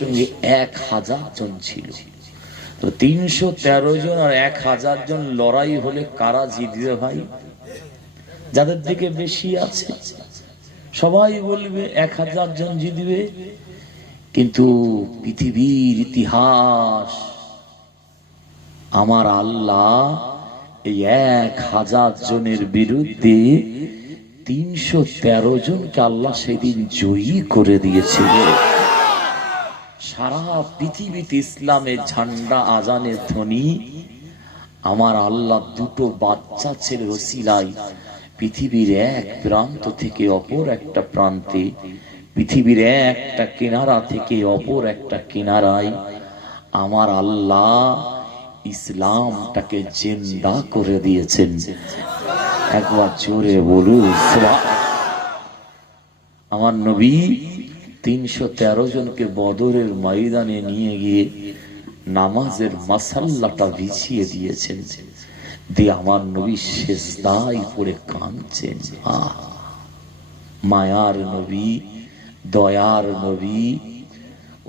সঙ্গে 1000 জন ছিল। তো 313 জন আর 1000 জন লড়াই হলে কারা জিতবে ভাই? যাদের দিকে বেশি আছে সবাই বলবে 1000 জন জিতবে, কিন্তু পৃথিবীর ইতিহাস আমার আল্লাহ এই 1000 জনের বিরুদ্ধে 313 জনকে আল্লাহ সেদিন জয়ী করে দিয়েছিল। সারা পৃথিবীতে ইসলামের ঝান্ডা আজানের ধ্বনি আমার আল্লাহ দুটো বাচ্চা ছেলের ওসিলায় পৃথিবীর এক প্রান্ত থেকে অপর একটা প্রান্তে, পৃথিবীর একটা কিনারা থেকে অপর একটা কিনারায় আমার আল্লাহ ইসলামটাকে জিন্দা করে দিয়েছেন। একবার জোরে বলুন আমার নবী 313 জনকে বদরের ময়দানে নিয়ে গিয়ে নামাজের মাসাল্লাটা বিছিয়ে দিয়েছেন, দিয়ে আমার নবী সেজদায় পড়ে কাঁদছেন। মায়ার নবী, দয়ার নবী,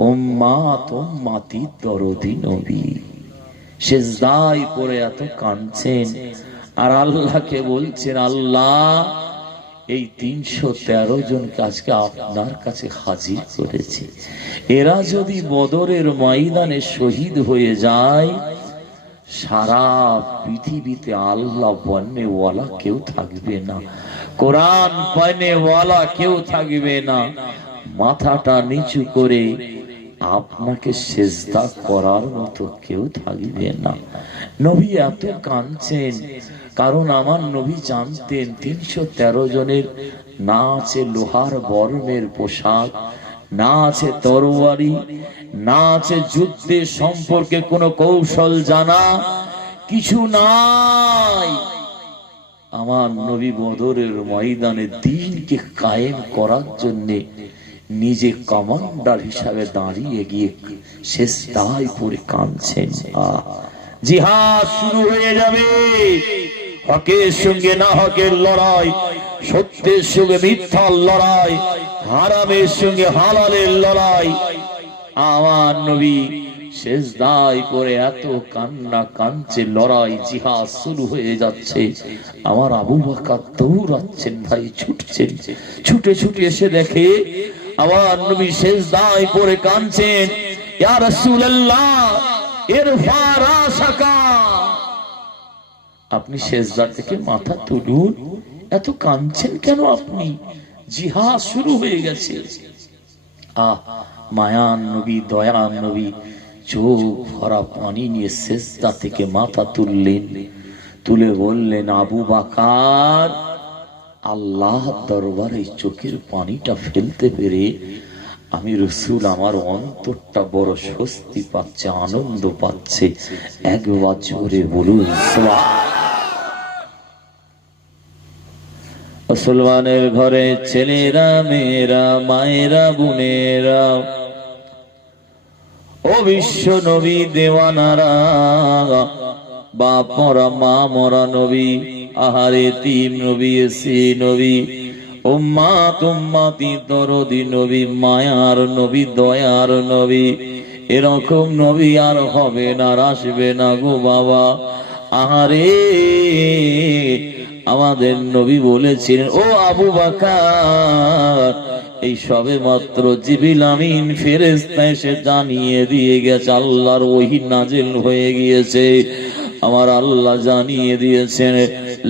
উম্মাত উম্মাতি দরদি নবী সেজদায় পড়ে এত কাঁদছেন আর আল্লাহকে বলছেন, আল্লাহ এই 313 জনকে আজকে আপনার কাছে হাজির করেছে, এরা যদি বদরের ময়দানে শহীদ হয়ে যায় সারা পৃথিবীতে আল্লাহ বাননেওয়ালা কেউ থাকবে না, কোরআন পানেওয়ালা কেউ থাকবে না, মাথাটা নিচু করে আপনাকে সেজদা করার মতো কেউ থাকবে না। নবী এত কাঁদছেন কারণ আমার নবী জানতেন 313 জনের না আছে লোহার বর্ণের পোশাক, না আছে তরবারি, না আছে যুদ্ধের সম্পর্কে কোনো কৌশল জানা, কিছু নাই। আমার নবী বদরের ময়দানে দ্বীনকে কায়েম করার জন্যে নিজে কমান্ডার হিসাবে দাঁড়িয়ে গিয়ে সেজদায় পড়ে কাঁদছেন। জিহাদ শুরু হয়ে যাবে, হকের সঙ্গে না হকের লড়াই, সত্যের সঙ্গে মিথ্যার লড়াই, হারামের সঙ্গে হালালের লড়াই। আমার নবী সেজদায় পড়ে এত কান্না কাঁদছে, লড়াই জিহাদ শুরু হয়ে যাচ্ছে। আমার আবু বকর দৌড়াচ্ছেন ভাই, ছুটছেন, ছুটে ছুটে এসে দেখে আমার নবী সেজদায় পড়ে কাঁদছেন। ইয়া রাসূলুল্লাহ ইরফা রাসাকা, আপনি সেজদা থেকে মাথা তুলুন, এত কাঁদছেন কেন আপনি? জিহাদ শুরু হয়ে গেছে। মায়ান নবী, দয়ান নবী চোখ ভরা পানি নিয়ে সেজদা থেকে মাথা তুললেন, তুলে বললেন, আবু বকর, আল্লাহ দরবারে চোখের পানিটা ফেলতে পেরে আমি রাসূল আমার অন্তরটা বড় স্বস্তি পাচ্ছে, আনন্দ পাচ্ছে। একবার জোরে বলুন সুবহানাল্লাহ। মুসলমানের ঘরে ছেলেরা, মেয়েরা, মায়েরা, বোনেরা, ও বিশ্ব নবী দেওয়ানারা, বাপ মরা মা মরা নবী, আহারে তিম নবী, এসি নবী, উম্মাত উম্মাতি দরদি নবী, মায়ার নবী, দয়ার নবী, এরকম নবী আর হবে না, আর আসবে না গো বাবা। আহারে আমাদের নবী বলেছিলেন, ও আবু বকর, এই সবে মাত্র জিবরিল আমিন ফেরেশতা এসে জানিয়ে দিয়ে গেছে আল্লাহর ওহী নাজিল হয়ে গিয়েছে। আমার আল্লাহ জানিয়ে দিয়েছেন,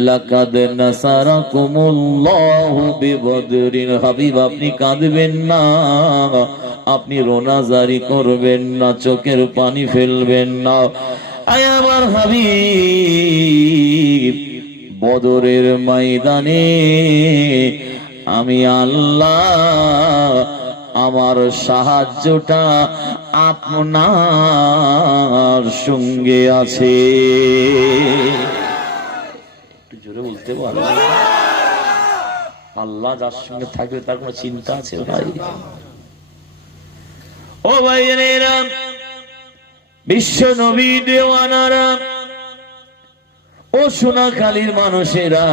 লাকাদ নাসারাকুমুল্লাহু বিবদরিন। হাবিব আপনি কাঁদবেন না, আপনি রোনাজারি করবেন না, চোখের পানি ফেলবেন না। আয় আমার হাবিব, বদরের ময়দানে আমি আল্লাহ আমার সাহায্যটা আপনার সঙ্গে আছে। একটু জোরে বলতে পারো, আল্লাহ যার সঙ্গে থাকবে তার কোনো চিন্তা আছে ভাই? ও ভাইয়েরা, বিশ্ব নবী দেওয়ানারা, ও সোনাখালীর মানুষেরা,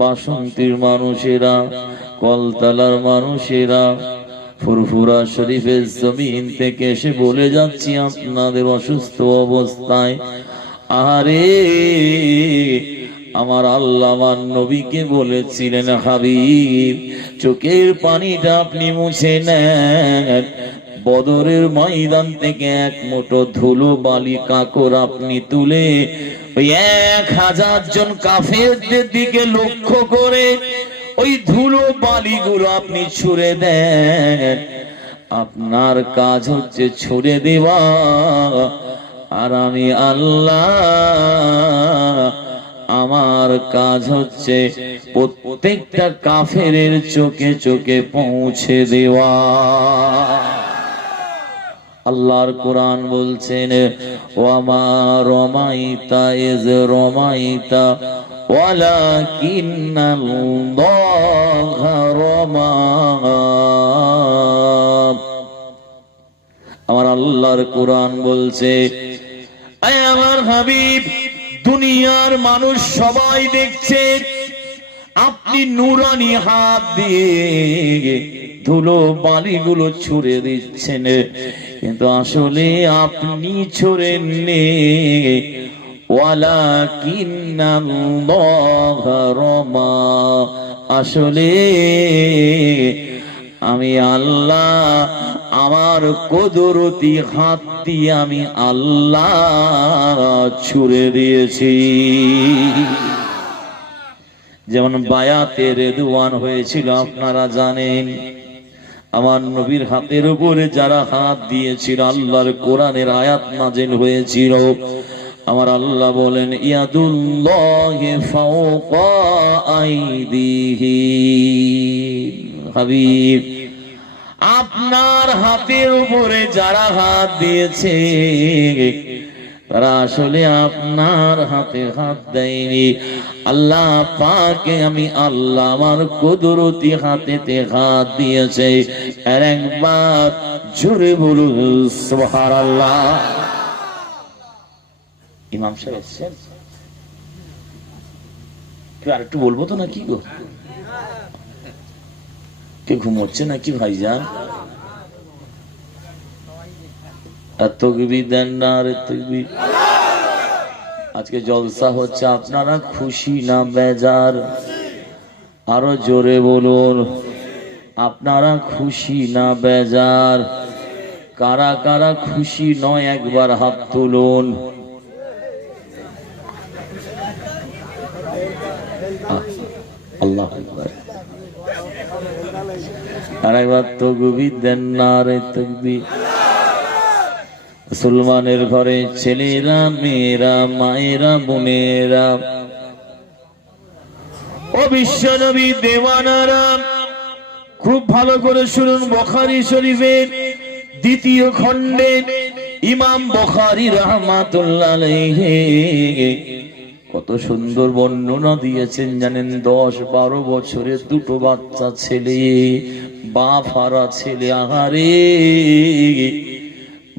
বাসন্তীর মানুষেরা, কলতলার মানুষেরা, ফুরফুরা শরীফের জমিন থেকে এসে বলে যাচ্ছি আপনাদের অসুস্থ অবস্থায়, আরে আমার আল্লাহ আমার নবীকে বলেছিলেন, হাবিব চোখের পানিটা আপনি মুছে নেন, বদরের ময়দান থেকে এক মুঠো ধুলো বালি কাকর আপনি তুলে ওই 1000 জন কাফেরদের দিকে লক্ষ্য করে ওই ধুলো বালিগুলো আপনি ছুঁড়ে দেন। আপনার কাজ হচ্ছে ছুঁড়ে দেওয়া, আর আমি আল্লাহ আমার কাজ হচ্ছে প্রত্যেকটা কাফেরের চোখে চোখে পৌঁছে দেওয়া। আল্লাহর কোরআন বলছেন, ওয়ামা রমাইতা ইজ রমাইতা ওয়ালাকিন্নাল্লাহা রমা। আমার আল্লাহর কোরআন বলছে, আয় আমার হাবিব, দুনিয়ার মানুষ সবাই দেখছে আপনি নুরানি হাত দিয়ে ধুলো বালিগুলো ছুঁড়ে দিচ্ছেন, কিন্তু আসলে আপনি ছুঁড়েননি, ওয়ালাকিন্নাল্লাহা রমা, আসলে আমি আল্লাহ আমার কুদরতি হাত দিয়ে আমি আল্লাহ ছুঁড়ে দিয়েছি। যেমন বায়াতে রিদওয়ান হয়েছিল আপনারা জানেন, আমার নবীর হাতের উপরে যারা হাত দিয়েছিল আল্লাহর কোরআনের আয়াত নাযিল হয়েছিল। আমার আল্লাহ বলেন, ইয়াদুল্লাহি ফাওকা আইদিহিম, হাবিব আপনার হাতের উপরে যারা হাত দিয়েছে তারা আসলে আপনার হাতে হাত দেয়নি, আল্লাহ পাকে আমি আল্লাহ আমার কুদরতি হাতেতে হাত দিয়েছে। আর একবার জোরে বলুন সুবহানাল্লাহ। ইমাম সাহেব এসেছেন, আর একটু বলবো তো নাকি গো? কে ঘুমোচ্ছে নাকি ভাইজান? আজকে জলসা হচ্ছে, আপনারা খুশি না বেজার? আরো জোরে বলুন, আপনারা খুশি না বেজার? কারা কারা খুশি নয় একবার হাত তুলুন। আল্লাহ আকবার। আর একবার তাকবীর দেন, নারে তাকবীর। মুসলমানের ঘরে ছেলেরা, মেয়েরা, মায়েরা, বোনেরা ও বিশ্বনবী দেওয়ানারা, খুব ভালো করে শুনুন। বুখারী শরীফের 2য় খণ্ডে ইমাম বুখারী রাহমাতুল্লাহ আলাইহি কত সুন্দর বর্ণনা দিয়েছেন জানেন? 10-12 বছরের 2টো বাচ্চা ছেলে, বাপ হারা ছেলে, আহারে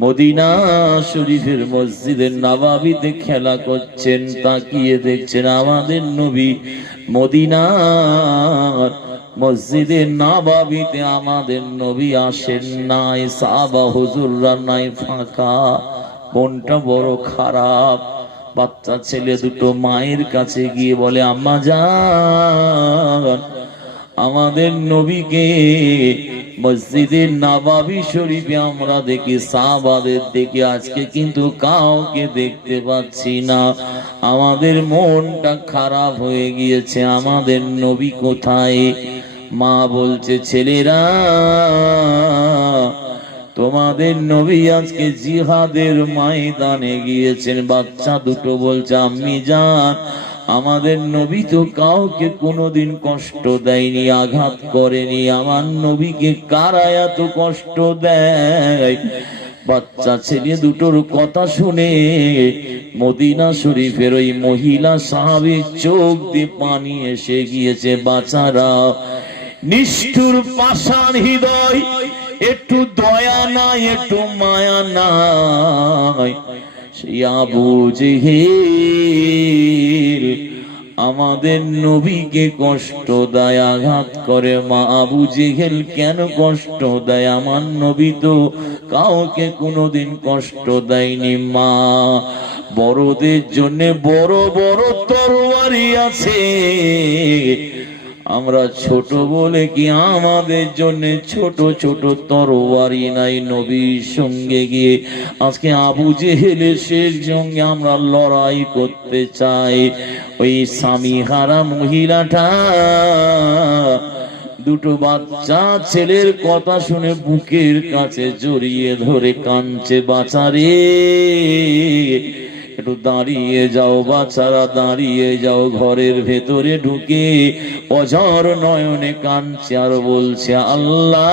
মদিনা শরীফের মসজিদের নববীতে খেলা করছেন, তাকিয়ে দেখছেন আমাদের নবী মদিনার মসজিদের নববীতে আমাদের নবী আসেন নাই, সাহাবা হুজুররা নাই, ফাঁকা। মনটা বড় খারাপ। বাচ্চা ছেলে 2টো মায়ের কাছে গিয়ে বলে, আম্মা জান, আমাদের নবীকে মসজিদে নববী শরীফে আমরা দেখি, সাহাবাদের দেখি, আজকে কিন্তু কাউকে দেখতে পাচ্ছি না, আমাদের মনটা খারাপ হয়ে গিয়েছে, আমাদের নবী কোথায়? মা বলছে, ছেলেরা তোমাদের নবী আজকে জিহাদের ময়দানে গিয়েছেন। বাচ্চা 2টো বলছে, আম্মি জান, আমাদের নবী তো কাউকে কোনোদিন কষ্ট দেয়নি, আঘাত করেনি, আমার নবীকে কারা এত কষ্ট দেয়? বাচ্চা ছেলে 2টোর কথা শুনে মদিনা শরীফের ওই মহিলা সাহাবীর চোখ দিয়ে পানি এসে গিয়েছে। বাচ্চারা নিষ্ঠুর পাষাণ হৃদয়, একটু দয়া নাই, একটু মায়া নাই। সেই আবু জেহেল আমাদের নবীকে কষ্ট দেয়, আঘাত করে। মা আবু জেহেল কেন কষ্ট দেয়? আমার নবী তো কাউকে কোনোদিন কষ্ট দেয়নি। মা, বড়দের জন্য বড় বড় তরবারি আছে, আমরা ছোট বলে কি আমাদের জন্য ছোট ছোট তরবারি নাই? নবীর সঙ্গে গিয়ে আজকে আবু জেহেলের সঙ্গে আমরা লড়াই করতে চাই। ওই স্বামী হারা মহিলাটা দুটো বাচ্চা ছেলের কথা শুনে বুকের কাছে জড়িয়ে ধরে কাঁদছে, বাঁচারে একটু দাঁড়িয়ে যাও, বাচ্চারা দাঁড়িয়ে যাও। ঘরের ভেতরে ঢুকে অঝর নয়নে কাঁদছে আর বলছে, আল্লাহ,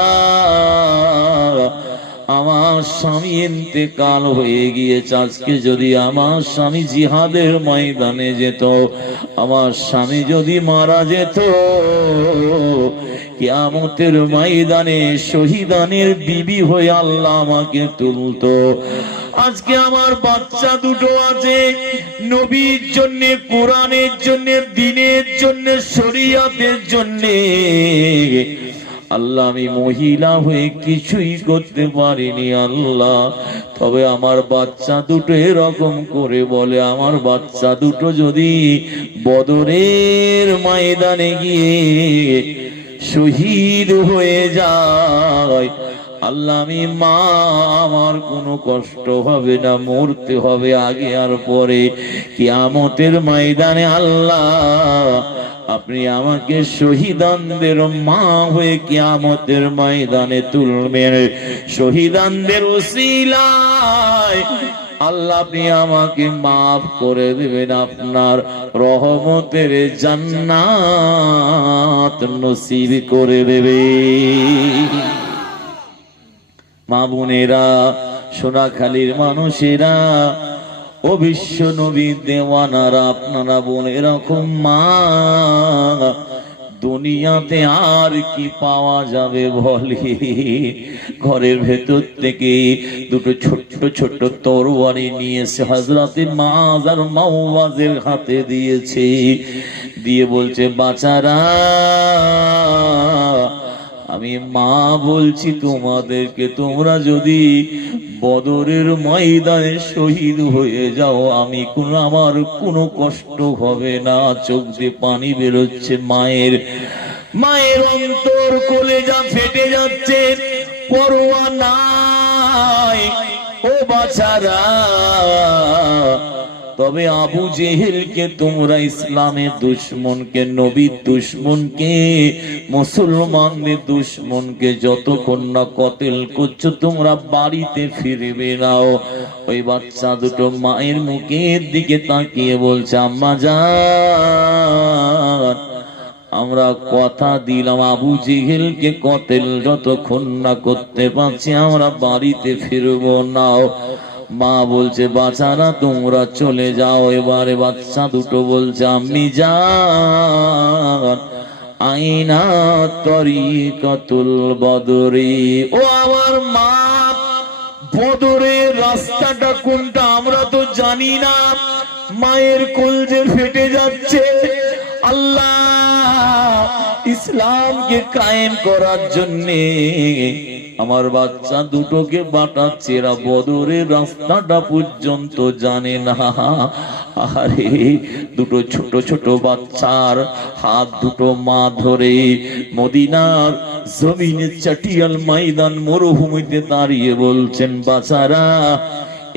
আমার স্বামী ইন্তেকাল হয়ে গিয়েছে, আজকে যদি আমার স্বামী জিহাদের ময়দানে যেত, আমার স্বামী যদি মারা যেত, কিয়ামতের ময়দানে শহীদানের বিবি হয়ে আল্লাহ আমাকে তুলতো। আজকে আমার বাচ্চা দুটো আছে, নবীর জন্য, কোরআনের জন্য, দ্বীনের জন্য, শরীয়তের জন্য। আল্লাহ, আমি মহিলা হয়ে কিছুই করতে পারিনি আল্লাহ, তবে আমার বাচ্চা দুটো এরকম করে বলে, আমার বাচ্চা দুটো যদি বদরের ময়দানে গিয়ে শহীদ হয়ে যায়, আল্লাহ, আমি মা, আমার কোনো কষ্ট হবে না, মরতে হবে আগে আর পরে। কিয়ামতের ময়দানে আল্লাহ, আপনি আমাকে শহীদানদের মা হয়ে কিয়ামতের ময়দানে তুলবেন। শহীদানদের উসিলায় আল্লাহ আপনি আমাকে মাফ করে দেবেন, আপনার রহমতের জান্নাত নসিব করে দেবে। মা বোনেরা, সোনাখালীর মানুষেরা, ও বিশ্ব নবীর দেওয়ানারা, আপনারা বোন, এরকম মা দুনিয়াতে আর কি পাওয়া যাবে বলে? ঘরের ভেতর থেকে দুটো ছোট্ট ছোট্ট তরবারি নিয়েছে হযরতে মাআজ আর মাওয়াজের হাতে দিয়েছে, দিয়ে বলছে, বাচারা, আমি মা বলছি তোমাদেরকে, তোমরা যদি বদরের ময়দানে শহীদ হয়ে যাও, আমি আমার কোনো কষ্ট হবে না। চোখ দিয়ে পানি বেরোচ্ছে মায়ের, মায়ের অন্তর কলেজা ফেটে যাচ্ছে, পরোয়া নাই ও বাছারা। তবে আবু জেহেলকে তোমরা, ইসলামের দুশ্মনকে, নবীর দুশ্মনকে, মুসলমানদের দুশ্মনকে যতক্ষণ না কতল করছো, তোমরা বাড়িতে ফিরবে নাও। ওই বাচ্চা দুটো মায়ের মুখের দিকে তাকিয়ে বলছে, আম্মা জান, আমরা কথা দিলাম আবু জেহেলকে কতল যতক্ষণ না করতে পারছি, আমরা বাড়িতে ফিরবো নাও। মা বলছে, বাচ্চারা তোমরা চলে যাও। এবারে বাচ্চা দুটো বলছে, আম্মি জান, আইনা তরিকাতুল বদরি, ও আমার মা, বদরের রাস্তাটা কোনটা আমরা তো জানি না। মায়ের কলজে ফেটে যাচ্ছে। আল্লাহ ইসলামকে কায়েম করার জন্যে আমার বাচ্চা দুটোকে বাঁটাচ্ছে, এরা বদরের রাস্তাটা পর্যন্ত জানে না। আরে দুটো ছোট ছোট বাচ্চার হাত দুটো মা ধরে মদিনার জমিনে চাটিয়াল ময়দান মরুভূমিতে দাঁড়িয়ে বলছেন, বাচ্চারা,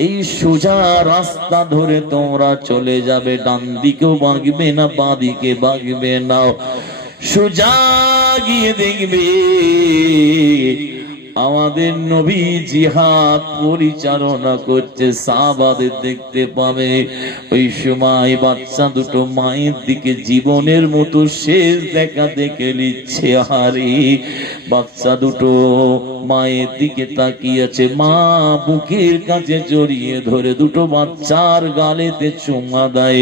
এই সোজা রাস্তা ধরে তোমরা চলে যাবে, ডান দিকেও বাঁকবে না, বাঁ দিকে বাঁকবে না, সোজা গিয়ে দেখবে আমাদের নবী জিহাদ পরিচালনা করছে, সাহাবাদের দেখতে পাবে। ওই সময় বাচ্চা দুটো মায়ের দিকে জীবনের মতো শেষ দেখা দেখে নিচ্ছে। হারি বাচ্চা দুটো মায়ের দিকে তাকিয়েছে, মা বুকের কাছে জড়িয়ে ধরে দুটো বাচ্চার গালেতে চুমা দেয়,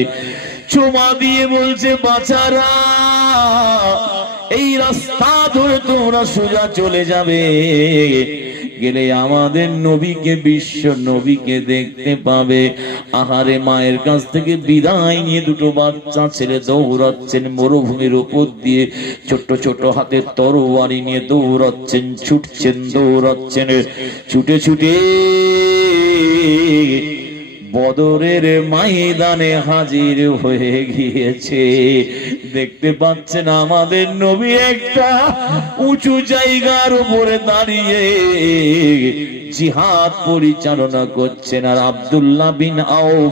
চুমা দিয়ে বলছে, বাচ্চারা, এই রাস্তা ধরে তোমরা সোজা চলে যাবে, গেলে আমাদের নবীকে, বিশ্ব নবীকে দেখতে পাবে। আহারে, মায়ের কাছ থেকে বিদায় নিয়ে দুটো বাচ্চা ছেলে দৌড়াচ্ছেন মরুভূমির উপর দিয়ে, ছোট ছোট হাতে তরবারি নিয়ে দৌড়াচ্ছেন, ছুটছেন, দৌড়াচ্ছেন, ছুটে ছুটে বদরের ময়দানে হাজির হয়ে গিয়েছে। দেখতে পাচ্ছেন আমাদের নবী একটা উঁচু জায়গার উপরে দাঁড়িয়ে জিহাদ পরিচালনা করছেন, আর আব্দুল্লাহ বিন আউফ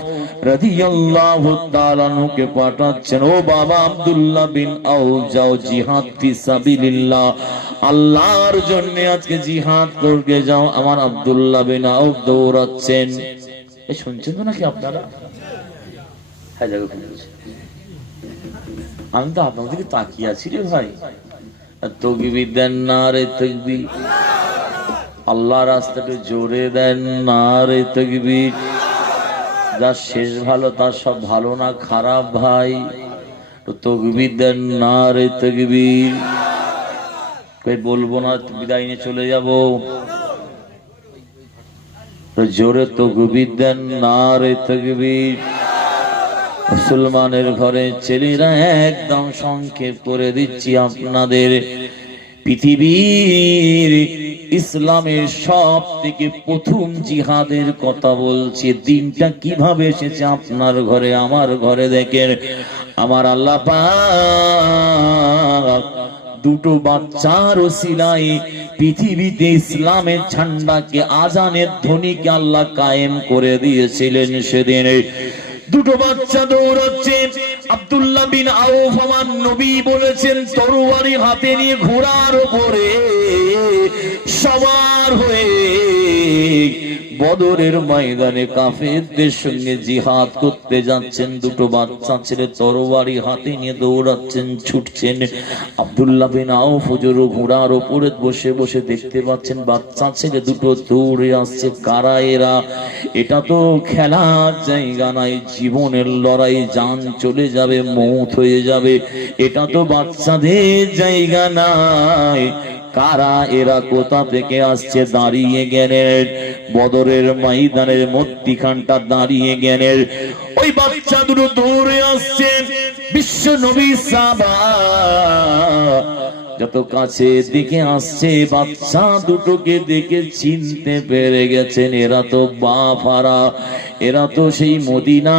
রাদিয়াল্লাহু তাআলা আনহুকে পাঠাচ্ছেন, ও বাবা আব্দুল্লাহ বিন আউফ, যাও জিহাদ ফি সাবিলিল্লাহ, আল্লাহর জন্য আজকে জিহাদ করতে যাও। আমার আব্দুল্লাহ বিন আউফ দৌড়াচ্ছেন। শুনছেন তো নাকি আপনারা? হ্যাঁ, আমি তো আপনার দিকে তাকিয়ে আছি রে ভাই। তাকবীর দেন, নারে তাকবীর। আল্লাহ রাস্তাতে জোরে দেন, নারে তাকবীর। যার শেষ ভালো তার সব ভালো না খারাপ ভাই, তো তাকবীর দেন, নারে তাকবীর। বলবো না, বিদায় নিয়ে চলে যাবো, জোরে তাকবীর দেন, নারে তাকবীর। মুসলমানের ঘরে ছেলেরা, একদম সংক্ষেপ করে দিচ্ছি আপনাদের, পৃথিবীর ইসলামের সব থেকে প্রথম জিহাদের কথা বলছি। দিনটা কিভাবে এসেছে আপনার ঘরে, আমার ঘরে। দেখেন, আমার আল্লাহ পাক দুটো বাচ্চার ওসিলায় পৃথিবীতে ইসলামের ঝান্ডাকে, আজানের ধ্বনিকে আল্লাহ কায়েম করে দিয়েছিলেন। সেদিন দুটো বাচ্চা দৌড়াচ্ছে, আব্দুল্লাহ বিন আউফ, আমার নবী বলেছেন, তরবারি হাতে নিয়ে ঘোড়ার উপরে সবার হয়ে বদরের ময়দানে কাফেরদের সঙ্গে জিহাদ করতে যাচ্ছেন। দুটো বাচ্চা ছেলে তরবারি হাতে নিয়ে দৌড়াচ্ছেন, ছুটছেন। আব্দুল্লাহ বিন আউফ হুজুর ঘোড়ার উপরে বসে বসে দেখতে পাচ্ছেন বাচ্চা ছেলে দুটো দৌড়ে আসছে। কারা এরা? এটা তো খেলার জায়গা নাই, জীবনের লড়াই, জান চলে যাবে, মৌত হয়ে যাবে। এটা তো বাচ্চাদের জায়গা নাই। কারা এরা, কোথা থেকে আসছে? দাঁড়িয়ে গেলেন বদরের ময়দানের মধ্যখানটা, দাঁড়িয়ে গেলেন। ওই বাচ্চা দুটো দৌড়ে আসছে, বিশ্ব নবী সাহাবা যত কাছে দিকে আসছে, বাচ্চা দুটোকে দেখে চিনতে পেরে গেছেন, এরা তো বাফারা, এরা তো সেই মদিনা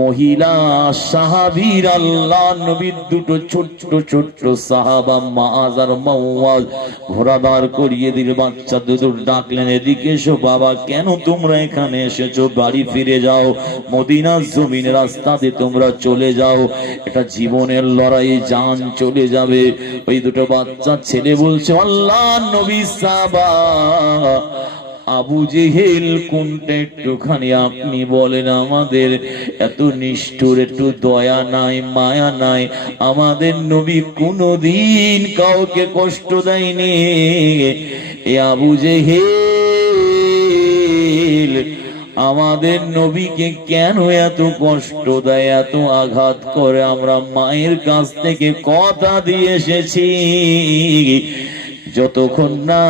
মহিলা সাহাবীর, আল্লাহ নবীর দুটো ছোট্ট ছোট্ট সাহাবা মাআজ আর মাওয়াজ ঘোড়া দাঁড় করিয়ে দিল। বাচ্চা দুটো ডাকলেন, এদিকে এসো বাবা, কেন তোমরা এখানে এসেছো? বাড়ি ফিরে যাও, মদিনার জমিন রাস্তাতে তোমরা চলে যাও, এটা জীবনের লড়াই, জান চলে যাবে। ওই দুটো বাচ্চা ছেলে বলছে, আল্লাহ নবী সাহাবা আবু জেহেল কোনটা একটুখানি আপনি বলেন, আমাদের এত নিষ্ঠুর, একটু দয়া নাই, মায়া নাই। আমাদের নবী কোনদিন কাউকে কষ্ট দেয়নি। এ আবু জেহেল আমাদের নবীকে কেন এত কষ্ট দেয়, এত আঘাত করে? আমরা মায়ের কাছ থেকে কথা দিয়ে এসেছি, যতক্ষণ না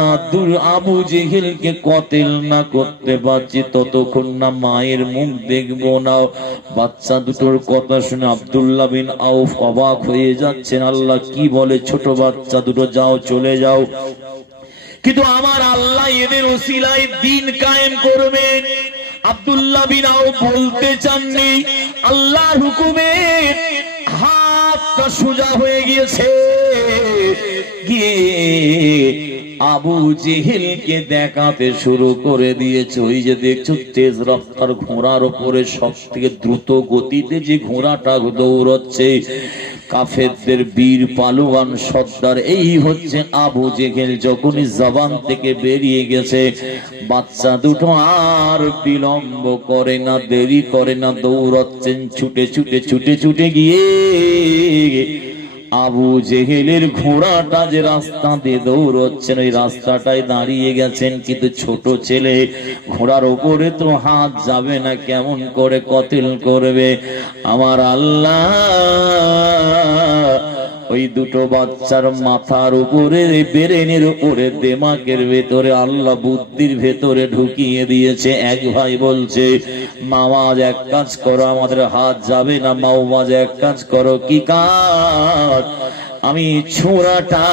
আবু জেহেলকে কতেল না করতে পারছি ততক্ষণ না মায়ের মুখ দেখবো না। বাচ্চা দুটোর কথা শুনে আব্দুল্লাহ বিন আউফ অবাক হয়ে যাচ্ছেন, আল্লাহ কি বলে? ছোট বাচ্চা দুটো, যাও, চলে যাও। কিন্তু আমার আল্লাহ এদের ওসিলায় দিন কায়েম করবেন। আব্দুল্লাহ বিন আউফ বলতে চাননি, আল্লাহর হুকুমে হাতটা সোজা হয়ে গিয়েছে, গিয়ে আবু জেহেলকে দেখাতে শুরু করে দিয়েছে। ওই যে দেখছো তেজ রফতার ঘোড়ার উপরে সব থেকে দ্রুত গতিতে যে ঘোড়াটা দৌড়চ্ছে, কাফেরদের বীর পালোয়ান সর্দার, এই হচ্ছে আবু জেহেল। যখনই জবান থেকে বেরিয়ে গেছে, বাচ্চা দুটো আর বিলম্ব করে না, দেরি করে না, দৌড়াচ্ছেন ছুটে ছুটে ছুটে ছুটে গিয়ে আবু জেহেলের ঘোড়াটা যে রাস্তা দিয়ে দৌড়চ্ছেন, ওই রাস্তাটায় দাঁড়িয়ে গেছেন। কিন্তু ছোট ছেলে, ঘোড়ার উপরে তো হাত যাবে না, কেমন করে কতল করবে? আমার আল্লাহ ওই দুটো বাচ্চার মাথার উপরে, ব্রেনের উপরে, দিমাগের ভেতরে আল্লাহ বুদ্ধির ভেতরে ঢুকিয়ে দিয়েছে। এক ভাই বলছে, মাওয়াজ এক কাজ করো, আমাদের হাত যাবে না, মাওয়াজ এক কাজ করো। কি কাজ? আমি ছোড়াটা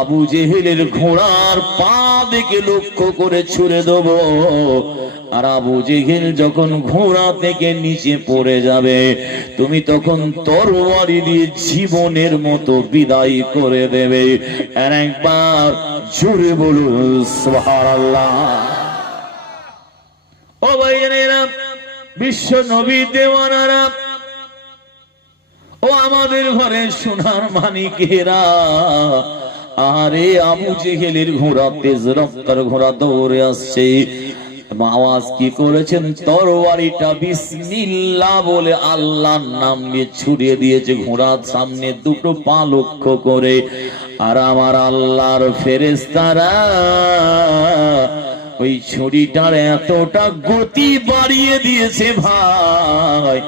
আবু জেহেলের ঘোড়ার পা দিকে লক্ষ্য করে ছুড়ে দেব, আর আবু জেহেল যখন ঘোড়া থেকে নিচে পড়ে যাবে, তুমি তখন তরবারি দিয়ে জীবনের মতো বিদায় করে দেবে। আর একবার জোরে বলুন সুবহানাল্লাহ। ও ভাইয়েরা, বিশ্ব নবী দেওয়ানারা, ও আমাদের ঘরে সোনার মানিকেরা, আরে আবু জেহেলের ঘোড়া, তেজ রফতার ঘোড়া দৌড়ে আসছে। আওয়াজ কি করেছেন? তরবারিটা বিসমিল্লাহ বলে আল্লাহর নাম নিয়ে ছুড়িয়ে দিয়েছে ঘোড়ার সামনে, দুটো পা লক্ষ্য করে। আর আমার আল্লাহর ফেরেশতারা ওই ছুরিটার এতটা গতি বাড়িয়ে দিয়েছে ভাই,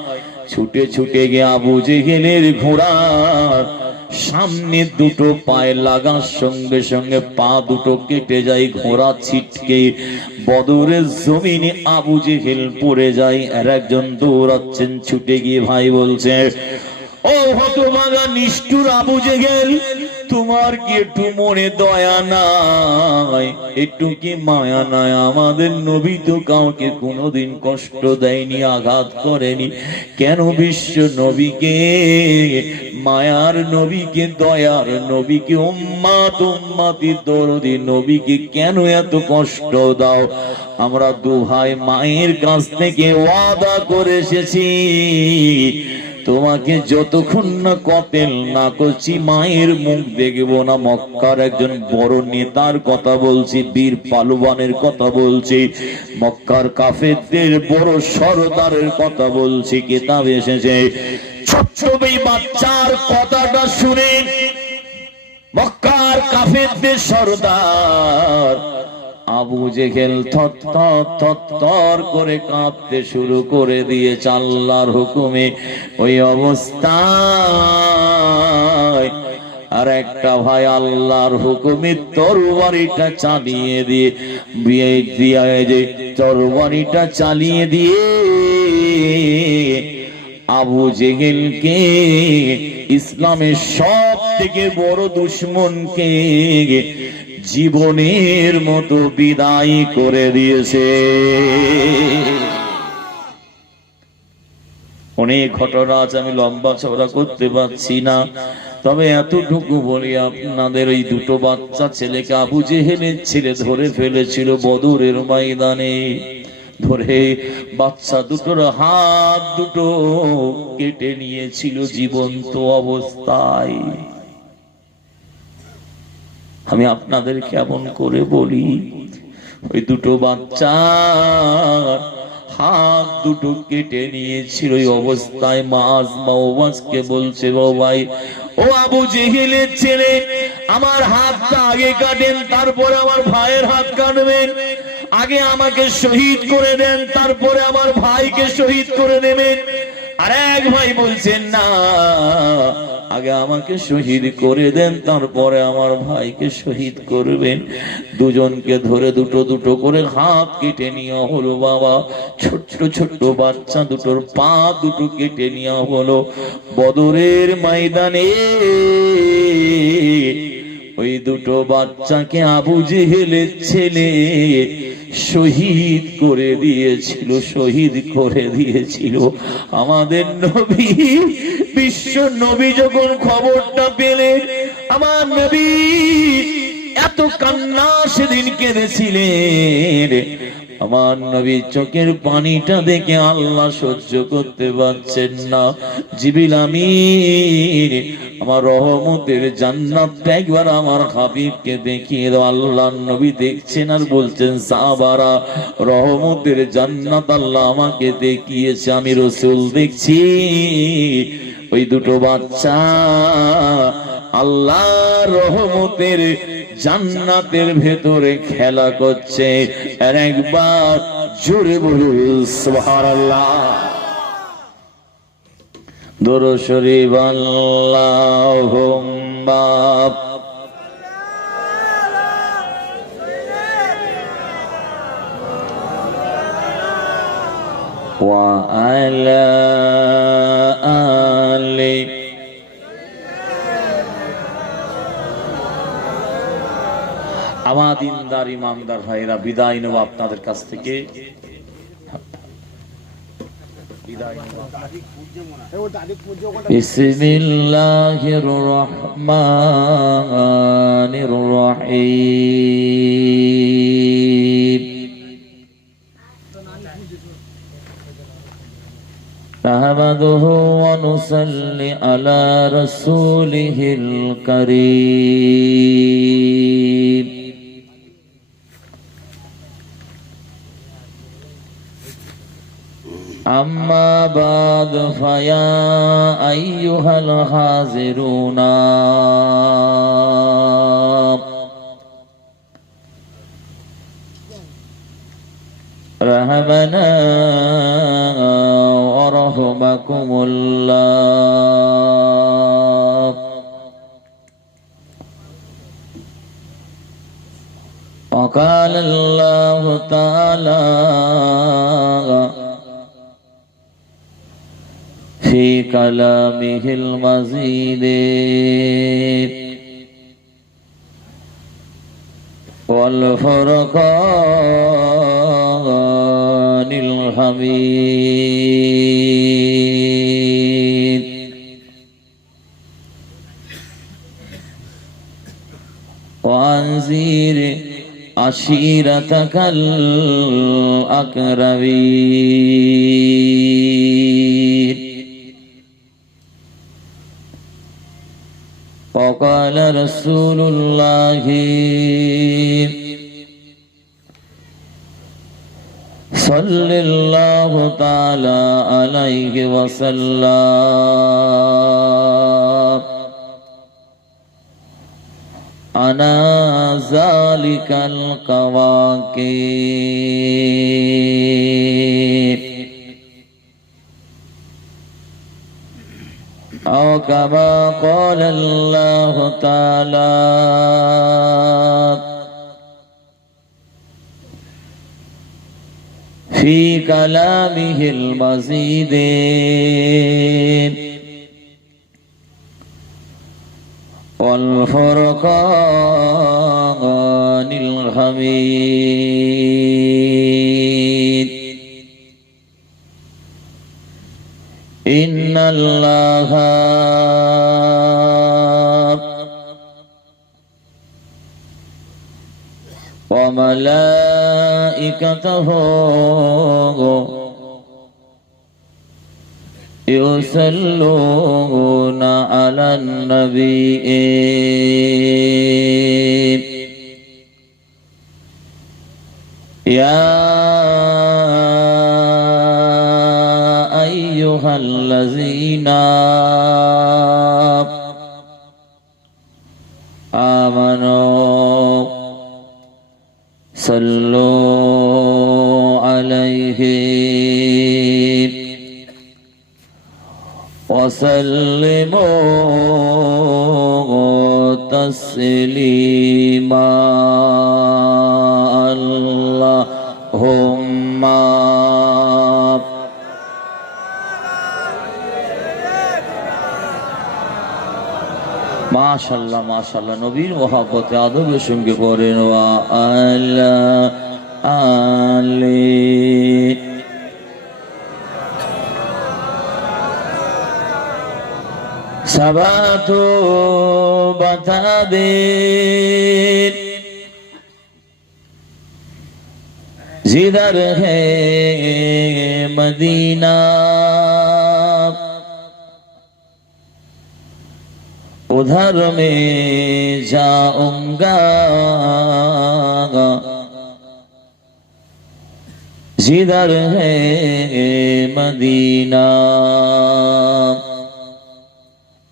ছুটে ছুটে গিয়ে আবু জেহেলের ঘোড়ার সামনে দুটো পায়ে লাগার সঙ্গে সঙ্গে পা দুটো কেটে যায়, ঘোড়া ছিটকে বদরের জমিনে আবু জেহেল পড়ে যায়। আর একজন দৌড়াচ্ছেন ছুটে গিয়ে, ভাই বলছে, ও হতভাগা নিষ্ঠুর আবু জেহেল, তোমার কি একটু মনে দয়া নাই, একটু কি মায়া নাই? আমাদের নবী তো কাউকে কোনোদিন কষ্ট দেয়নি, আঘাত করেনি, কেন বিশ্ব নবীকে, মায়ার নবীকে, দয়ার নবীকে, উম্মাত উম্মাতির দরদি নবীকে কেন এত কষ্ট দাও? আমরা দু ভাই মায়ের কাছ থেকে ওয়াদা করে এসেছি, তোমাকে যতক্ষণ না কতেল না করছি মায়ের মুখ দেখব না। মক্কার একজন বড় নেতার কথা বলছি, বীর পালুবানের কথা বলছি, মক্কার কাফেরদের বড় সরদারের কথা বলছি। কিতাবে এসেছে, ছোট্ট এই বাচ্চার কথাটা শুনে মক্কার কাফেরদের সরদার আবু জেহেল থর করে কাঁদতে শুরু করে দিয়েছে। আল্লাহর হুকুমে ওই অবস্থায় আর একটা ভাই আল্লাহর হুকুমে তরবারিটা চালিয়ে দিয়ে, তরবারিটা চালিয়ে দিয়ে আবু জেহেলকে, ইসলামের সব থেকে বড় দুশমনকে জীবনের মতো বিদায় করে দিয়েছে। অনেক ঘটনা আছে, আমি লম্বা চওড়া করতে পারছি না, তবে এতটুকু বলি আপনাদের, ওই দুটো বাচ্চা ছেলেকে আবু জেহেলের ছেলে ধরে ফেলেছিল বদরের ময়দানে। ধরে বাচ্চা দুটোর হাত দুটো কেটে নিয়েছিল জীবন্ত অবস্থায়। আমি আপনাদের কেমন করে বলি, ওই দুটো বাচ্চা হাত দুটো কেটে নিয়েছিল ওই অবস্থায়। মাওয়াজকে বলছে, ভাই ও আবু জেহেলের ছেলে, আমার হাতটা আগে কাটেন, তারপরে আমার ভাইয়ের হাত কাটবেন। আগে আমাকে শহীদ করে দেন, তারপরে আমার ভাইকে শহীদ করে দেবেন। আর এক ভাই বলছেন, না, আগে আমাকে শহীদ করে দেন, তারপরে আমার ভাইকে শহীদ করবেন। দুজনকে ধরে দুটো দুটো করে হাত কেটে নেওয়া হলো। বাবা, ছোট্ট ছোট্ট বাচ্চা দুটোর পা দুটো কেটে নেওয়া হলো। বদরের ময়দানে ওই দুটো বাচ্চাকে আবু জেহেলের ছেলে শহীদ করে দিয়েছিল, শহীদ করে দিয়েছিল। আমাদের নবী, বিশ্ব নবী যখন খবরটা পেলেন, আমার নবী এত কান্না সেদিন কেঁদেছিলেন। আমার নবী চোখের পানিটা দেখে আল্লাহ সহ্য করতে পারছেন না। জিবরিল আমিন, আমার রহমতের জান্নাতটা একবার আমার হাবিবকে দেখিয়ে দাও। আল্লাহর নবী দেখছেন আর বলছেন, সাহাবারা, রহমতের জান্নাত আল্লাহ আমাকে দেখিয়েছে, আমি রাসূল দেখছি ওই দুটো বাচ্চা আল্লাহর রহমতের জান্নাতের ভেতরে খেলা করছে। আর একবার জোরে বলুন সুবহানাল্লাহ। দুরূদ শরীফ আল্লাহুম্মা ওয়া আলা আলি আমার দিনদার ইমানদার ভাইরা বিদায় নেব আপনাদের কাছ থেকে। বিসমিল্লাহির রহমানির রহিম। নাহমাদুহু ওয়া নুসাল্লি আলা রাসূলিহিল কারীম। أما بعد فيا أيها الحاضرون رحمنا ورحمكم الله. وقال الله تعالى في كلامه المزيد والفرقان الحميد. وأنذر عشيرتك الأقربين. وقال رسول الله صلى الله تعالى عليه وسلم أنا ذلك الكواكب أو كما قال الله تعالى في كلامه المزيد والفرقان الحميد. إن الله وملائكته يصلون على النبي يا أيها الذين آمنوا صلوا عليه وسلموا تسليما. اللهم মাশাআল্লাহ মাশাআল্লাহ নবীর মহব্বতে আদবের সঙ্গে পড়েন ওয়া আলা আলি। সাবাতু বাতাদে जिधर है मदीना उधर में जाऊंगा जिधर है मदीना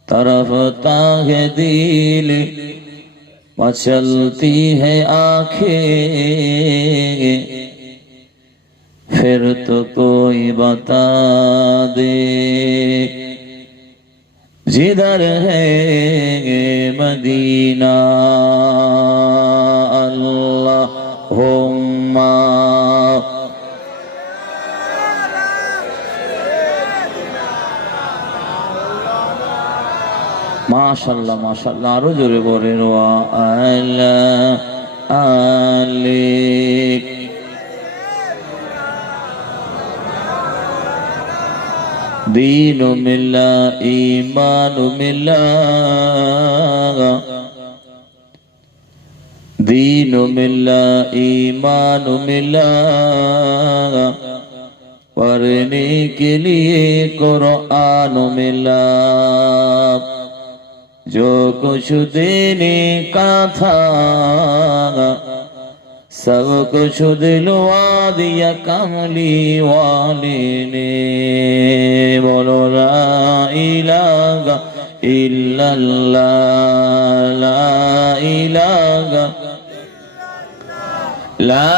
तरफता है दिल मचलती है आंखें फिर तो कोई बता दे जिधर है मदीना अल्लाहुम्मा माशाल्लाह माशाल्लाह आरो जोरे बोलेन वा अला आले दीनु मिल्ला ईमानु मिल्ला दीनु मिल्ला ईमानु मिल्ला पढ़ने के लिए कुरान मिला जो कुछ देने का था सब कुछ दिलवा दिया कमली वाले ने बोलो ला इलाहा इल्लल्लाह ला इलाहा ला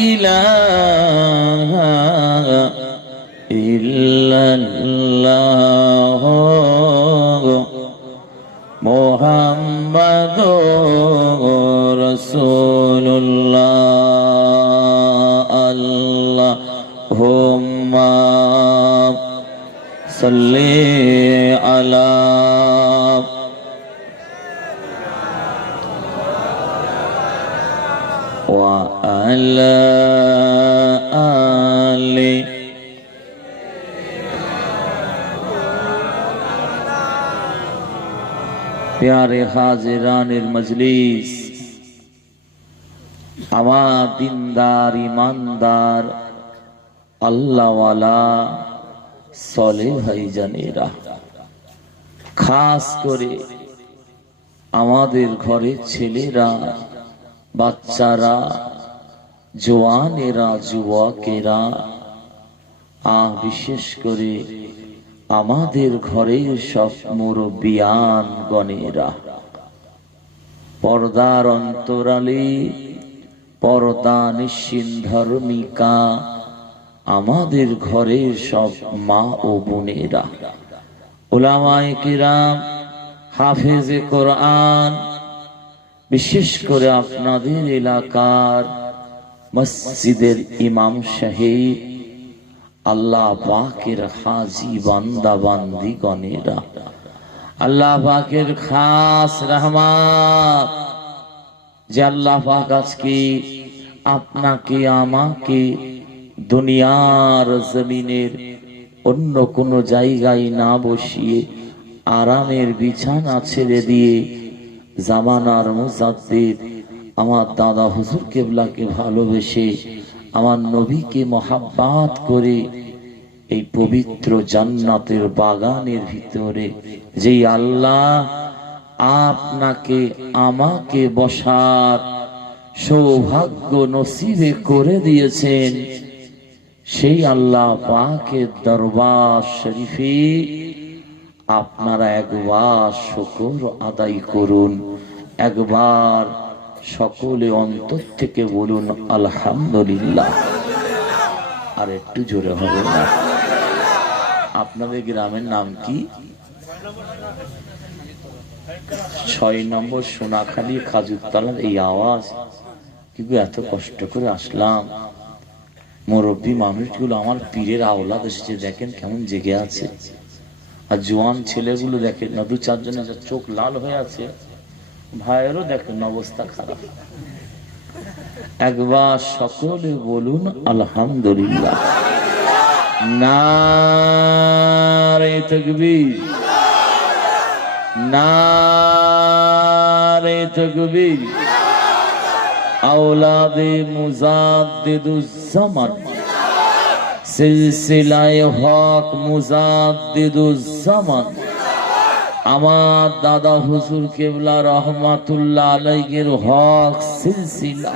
इलाहा इल्लल्लाह मुहम्मदुर रसूलुल्लाह अल्लाहुम्मा सल्ली अला व अला आलि प्यारे हाजिरानिर मजलिस আমার দিনদার ইমানদার আল্লাহওয়ালা সলেহ ভাইজানেরা, খাস করে আমাদের ঘরের ছেলেরা, বাচ্চারা, জওয়ানেরা, যুবকেরা, বিশেষ করে আমাদের ঘরের সব মুরব্বিয়ান গণেরা, পর্দার অন্তরালে পর্দা নিশ্চিন ধর্মিকা আমাদের ঘরের সব মা ও বোনেরা, উলামায়ে কিরাম, হাফেজে কোরআন, বিশেষ করে আপনাদের এলাকার মসজিদের ইমাম সাহেব, আল্লাহ পাকের হাজি বান্দা বান্দি গণেরা, আল্লাহ পাকের খাস রহমত যে আল্লাহ পাক আজকে আপনাকে আমাকে দুনিয়ার জমিনের অন্য কোন জায়গায় না বসিয়ে আরামের বিছানা ছেড়ে দিয়ে জামানার মুজাদ্দিদ আমার দাদা হুজুর কেবলাকে ভালোবেসে আমার নবীকে মহাব্বত করে এই পবিত্র জান্নাতের বাগানের ভিতরে যেই আল্লাহ আপনাকে আমাকে বসার সৌভাগ্য নসিবে করে দিয়েছেন, সেই আল্লাহ পাকের দরবার শরীফে আপনারা একবার শুকর আদায় করুন, একবার সকলে অন্তর থেকে বলুন আলহামদুলিল্লাহ। আর একটু জোরে হবে না? আপনাদের গ্রামের নাম কি? 6 নম্বর সোনাখালী খাজুরতলার এই আওয়াজ। কিন্তু এত কষ্ট করে আসলাম, মুরব্বী মানুষগুলো আমার পীরের আওলাদ এসেছে, দেখেন কেমন জেগে আছে। আর জোয়ান ছেলেগুলো দেখেন না, 2-4 জনের চোখ লাল হয়ে আছে, ভাইয়েরও দেখেন অবস্থা খারাপ। একবার সকলে বলুন আলহামদুলিল্লাহ। নারে তাকবীর, নারে তাকবীর। আওলাদে মুজাদ্দিদুজ্জামান, সিলসিলায়ে হক মুজাদ্দিদুজ্জামান, আমার দাদা হুজুর কেবলা রহমাতুল্লাহ আলাইহির হক সিলসিলা।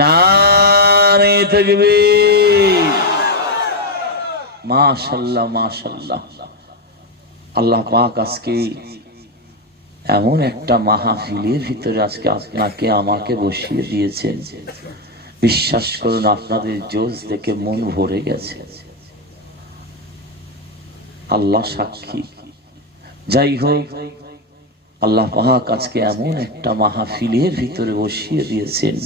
নারে তাকবীর। মাশাআল্লাহ মাশাআল্লাহ। আল্লাহ পাক আজকে এমন একটা মাহফিলের ভিতরে আজকে আপনাকে আমাকে বসিয়ে দিয়েছেন, বিশ্বাস করুন আপনাদের জোশ দেখে মন ভরে গেছে। আল্লাহ সাক্ষী। যাই হোক, আল্লাহ পাক আজকে এমন একটা মাহফিলের ভিতরে বসিয়ে দিয়েছেন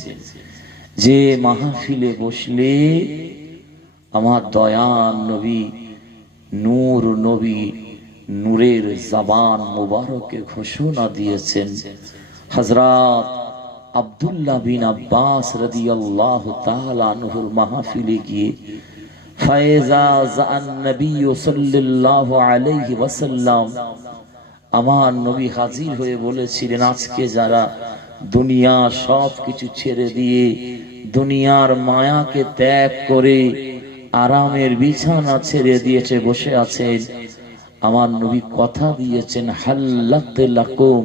যে মাহফিলে বসলে আমার দয়ান নবী নূর নবী নূরের জবান মুবারকে ঘোষণা দিয়েছেন। হযরত আব্দুল্লাহ বিন আব্বাস রাদিয়াল্লাহু তাআলা আনহুর মাহফিলে গিয়ে ফায়জা জাআন নবী সাল্লাল্লাহু আলাইহি ওয়াসাল্লাম, আমার নবী হাজির হয়ে বলেছিলেন, আজকে যারা দুনিয়া সব কিছু ছেড়ে দিয়ে দুনিয়ার মায়াকে ত্যাগ করে আরামের বিছানা ছেড়ে দিয়েছে বসে আছেন, আমার নবী কথা দিয়েছেন হাল্লাত লাকুম,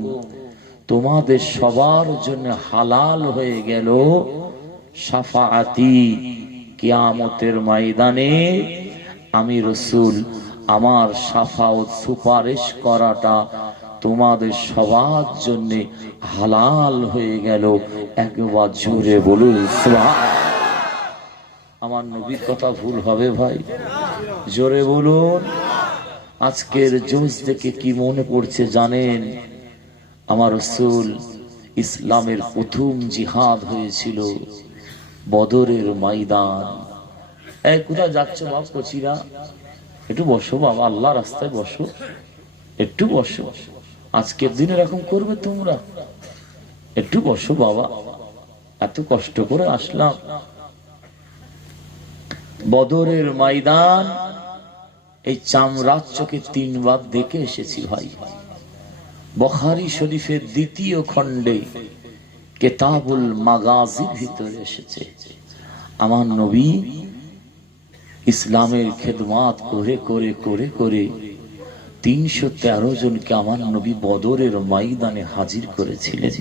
তোমাদের সবার জন্য হালাল হয়ে গেল শাফাআতি, কিয়ামতের ময়দানে আমি রাসূল আমার শাফাআত সুপারিশ করাটা তোমাদের সবার জন্য হালাল হয়ে গেল। একবার জোরে বলুন সুবহানাল্লাহ। আমার নবীর কথা ভুল হবে ভাই? জোরে বলুন। আজকের জোশ দেখে কি মনে পড়ছে জানেন? আমার রাসূল ইসলামের প্রথম জিহাদ হয়েছিল বদরের ময়দান। এই কোথায় যাচ্ছ বাপ কচিরা? একটু বসো বাবা, আল্লাহ রাস্তায় বসো, একটু বসো। আজকের দিন এরকম করবে তোমরা? একটু বসো বাবা, এত কষ্ট করে আসলাম। বদরের ময়দান এই চামড়ার চোখে 3 বার দেখে এসেছি ভাই। বুখারী শরীফের 2য় খণ্ডে কিতাবুল মাগাজির ভিতরে এসেছে, আমার নবী ইসলামের খেদমত করে করে করে করে 313 জনকে আমার নবী বদরের ময়দানে হাজির করেছিলেন।